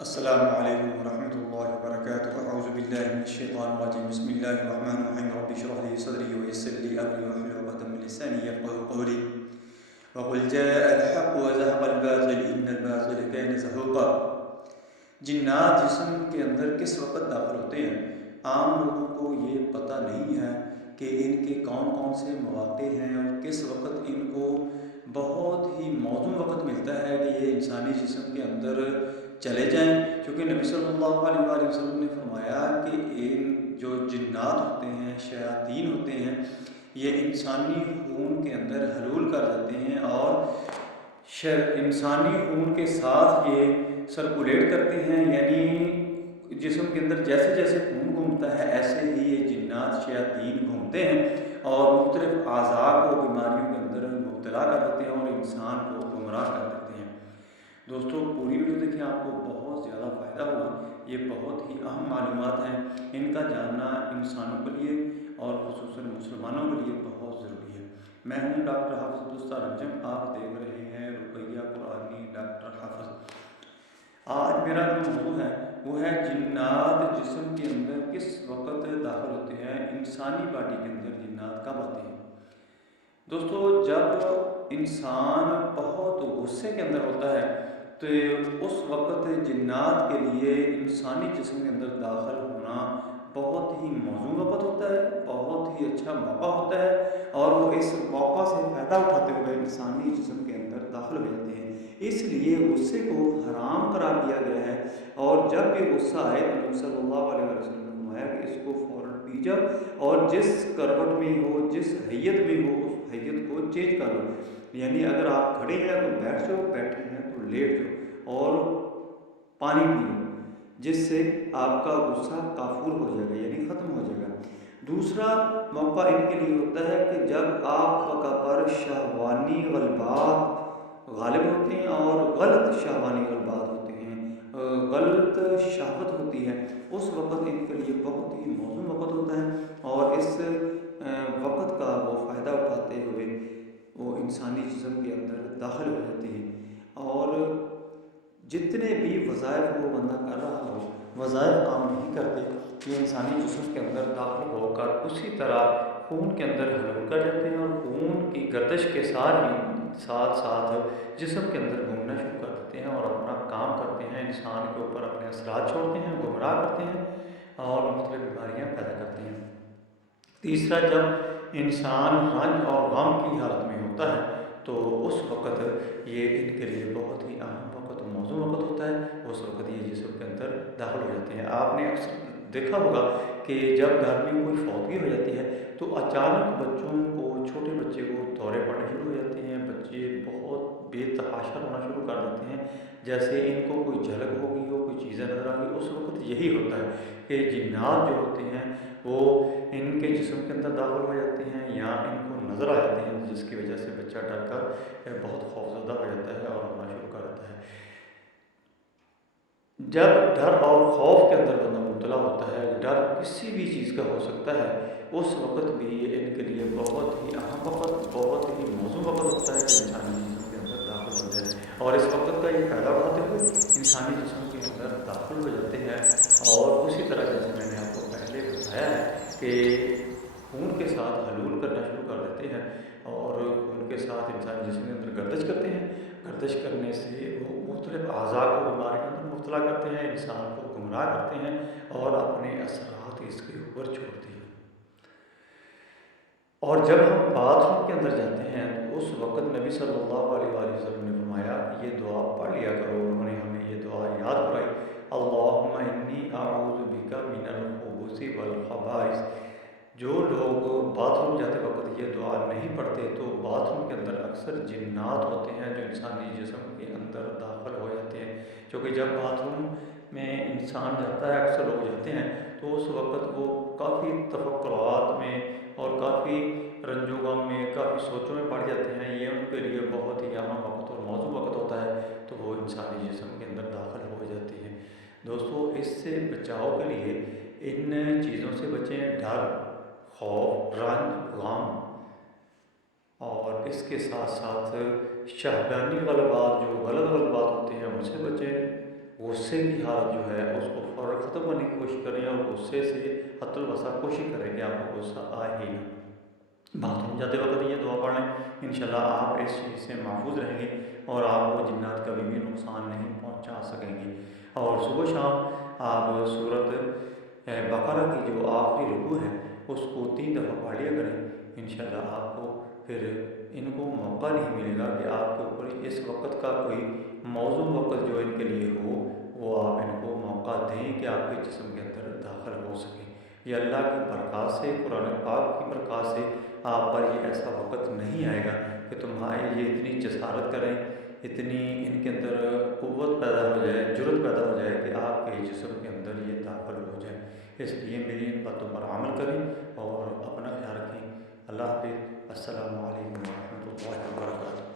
السلام علیکم ورحمۃ اللہ وبرکاتہ اعوذ باللہ من الشیطان الرجیم بسم اللہ الرحمن الرحیم رب اشرح لي صدری ویسر لي امری واحلل عقدۃ من لسانی یفقهوا قولی وقل جاء الحق وزهق الباطل ان الباطل كان زهوقا۔ جنات جسم کے اندر کس وقت داخل ہوتے ہیں؟ عام لوگوں کو یہ پتہ نہیں ہے کہ ان کے کون کون سے مواقع ہیں اور کس وقت ان کو بہت ہی موزوں وقت ملتا ہے کہ یہ انسانی جسم کے اندر چلے جائیں، کیونکہ نبی صلی اللہ علیہ وآلہ وسلم نے فرمایا کہ ان جو جنات ہوتے ہیں، شیاطین ہوتے ہیں، یہ انسانی خون کے اندر حلول کر جاتے ہیں اور انسانی خون کے ساتھ یہ سرکولیٹ کرتے ہیں، یعنی جسم کے اندر جیسے جیسے خون گھومتا ہے ایسے ہی یہ جنات شیاطین گھومتے ہیں اور مختلف اعضاء کو بیماریوں کے اندر مبتلا کر دیتے ہیں اور انسان کو گمراہ کر دیتے ہیں۔ دوستو پوری ویڈیو دیکھیں، آپ کو بہت زیادہ فائدہ ہوگا۔ یہ بہت ہی اہم معلومات ہیں، ان کا جاننا انسانوں کے لیے اور خصوصاً مسلمانوں کے لیے بہت ضروری ہے۔ میں ہوں ڈاکٹر حافظ عبدالستار انجم، آپ دیکھ رہے ہیں رقیہ قرآنی ڈاکٹر حافظ۔ آج میرا جو موضوع ہے وہ ہے جنات جسم کے اندر کس وقت داخل ہوتے ہیں، انسانی باڈی کے اندر جنات کب آتے ہیں۔ دوستو جب انسان بہت غصے کے اندر ہوتا ہے تو اس وقت جنات کے لیے انسانی جسم کے اندر داخل ہونا بہت ہی موزوں وقت ہوتا ہے، بہت ہی اچھا موقع ہوتا ہے اور وہ اس موقع سے فائدہ اٹھاتے ہوئے انسانی جسم کے اندر داخل ہو جاتے ہیں۔ اس لیے غصے کو حرام قرار دیا گیا ہے اور جب بھی غصہ آئے تو نبی صلی اللہ علیہ وسلم نے فرمایا کہ اس کو فوراً پی جاؤ اور جس کروٹ میں ہو، جس حیت میں ہو، اس حیت کو چینج کر لو، یعنی اگر آپ کھڑے ہیں تو بیٹھ جاؤ، بیٹھے ہیں تو لیٹ جاؤ اور پانی پی لو، جس سے آپ کا غصہ کافور ہو جائے گا، یعنی ختم ہو جائے گا۔ دوسرا موقع ان کے لیے ہوتا ہے کہ جب آپ کا پر شہوانی غلبات غالب ہوتے ہیں اور غلط شہوانی غلبات ہوتے ہیں، غلط شہوت ہوتی ہے، اس وقت ان کے لیے بہت ہی موزوں وقت ہوتا ہے اور اس وقت کا وہ فائدہ اٹھاتے ہوئے وہ انسانی جسم کے اندر داخل ہو جاتے ہیں اور جتنے بھی وظائف وہ بندہ کر رہا ہو وظائف کام نہیں کرتے، یہ انسانی جسم کے اندر داخل ہو کر اسی طرح خون کے اندر حلول کر جاتے ہیں اور خون کی گردش کے ساتھ ساتھ جسم کے اندر گھومنا شروع کر دیتے ہیں اور اپنا کام کرتے ہیں، انسان کے اوپر اپنے اثرات چھوڑتے ہیں، گمراہ کرتے ہیں اور مختلف بیماریاں پیدا کرتے ہیں۔ تیسرا، جب انسان رنج اور غم کی حالت میں ہوتا ہے تو اس وقت یہ ان کے لیے بہت ہی اہم وقت موزوں وقت ہوتا ہے، اس وقت یہ جسم کے اندر داخل ہو جاتے ہیں۔ آپ نے اکثر دیکھا ہوگا کہ جب گھر میں کوئی فوتگی ہو جاتی ہے تو اچانک بچوں کو، چھوٹے بچے کو دورے پڑنے شروع ہو جاتے ہیں، بچے بہت بے تحاشا ہونا شروع کر دیتے ہیں، جیسے ان کو کوئی جھلک ہو گئی ہو، کوئی چیزیں نظر آ گئی۔ اس وقت یہی ہوتا ہے کہ جنات جو ہوتے ہیں وہ ان کے جسم کے اندر داخل ہو جاتے ہیں یا ان کو نظر آ جاتے ہیں، جس کی وجہ سے بچہ ڈر کر بہت خوفزدہ ہو جاتا ہے اور رونا شروع کر دیتا ہے۔ جب ڈر اور خوف کے اندر بندہ مبتلا ہوتا ہے، ڈر کسی بھی چیز کا ہو سکتا ہے، اس وقت بھی یہ ان کے لیے بہت ہی اہم وقت، بہت ہی موزوں وقت ہوتا ہے کہ انسانی جسم کے اندر داخل ہو جائے اور اس وقت کا یہ فائدہ اٹھاتے ہوئے انسانی جسم کے اندر داخل ہو جاتے ہیں اور اسی طرح جیسے میں نے آپ کو پہلے بتایا ہے کہ خون کے ساتھ حلول کرنا شروع کر دیتے ہیں اور خون کے ساتھ انسانی جسم کے اندر گردش کرتے ہیں۔ گردش کرنے سے وہ مختلف اعضاء کو بیماریوں کے اندر مبتلا کرتے ہیں، انسان کو گمراہ کرتے ہیں اور اپنے اثرات اس کے اوپر چھوڑتے ہیں۔ اور جب ہم باتھ روم کے اندر جاتے ہیں تو اس وقت نبی صلی اللہ علیہ وآلہ وسلم نے فرمایا کہ یہ دعا پڑھ لیا کرو۔ انہوں نے ہمیں یہ دعا یاد کرائی، اللہم انی اعوذ بک من الخبث والخبائث۔ جو لوگ باتھ روم جاتے وقت یہ دعا نہیں پڑھتے تو باتھ روم کے اندر اکثر جنات ہوتے ہیں جو انسانی جسم کے اندر داخل ہو جاتے ہیں، کیونکہ جب باتھ روم میں انسان جاتا ہے، اکثر لوگ جاتے ہیں تو اس وقت وہ کافی تفکرات میں اور کافی رنج و غم میں، کافی سوچوں میں پڑ جاتے ہیں۔ یہ ان کے لیے بہت ہی اہم وقت اور موزوں وقت ہوتا ہے تو وہ انسانی جسم کے اندر داخل ہو جاتے ہیں۔ دوستو اس سے بچاؤ کے لیے ان چیزوں سے بچیں، ڈر، خوف، رنج، غم اور اس کے ساتھ ساتھ شہوانی غلبات، جو غلط غلبات ہوتے ہیں ان سے بچیں۔ غصے کی حالت جو ہے اس کو فوراً ختم کرنے کی کوشش کریں، اور غصے سے حد الوسع کوشش کریں کہ آپ کو غصہ آئے ہی نہ۔ بات ہم جاتے وقت یہ دعا پڑھ لیں، انشاءاللہ آپ اس چیز سے محفوظ رہیں گے اور آپ کو جنات کبھی بھی نقصان نہیں پہنچا سکیں گے۔ اور صبح شام آپ سورت بقرہ کی جو آخری رکوع ہے اس کو 3 دفعہ پڑھ لیا کریں، انشاءاللہ آپ کو پھر ان کو موقع نہیں ملے گا کہ آپ کے اوپر اس وقت کا کوئی موزوں وقت جو ان کے لیے ہو وہ آپ ان کو موقع دیں کہ آپ کے جسم کے اندر داخل ہو سکیں۔ یہ اللہ کی برکات سے، قرآن پاک کی برکات سے آپ پر یہ ایسا وقت نہیں آئے گا کہ تمہارے یہ اتنی جسارت کریں، اتنی ان کے اندر قوت پیدا ہو جائے، جرت پیدا ہو جائے کہ آپ کے جسم کے اندر یہ داخل ہو جائے۔ اس لیے میری ان باتوں پر عمل کریں اور اپنا خیال رکھیں۔ اللہ حافظ۔ السلام علیکم ورحمۃ اللہ وبرکاتہ۔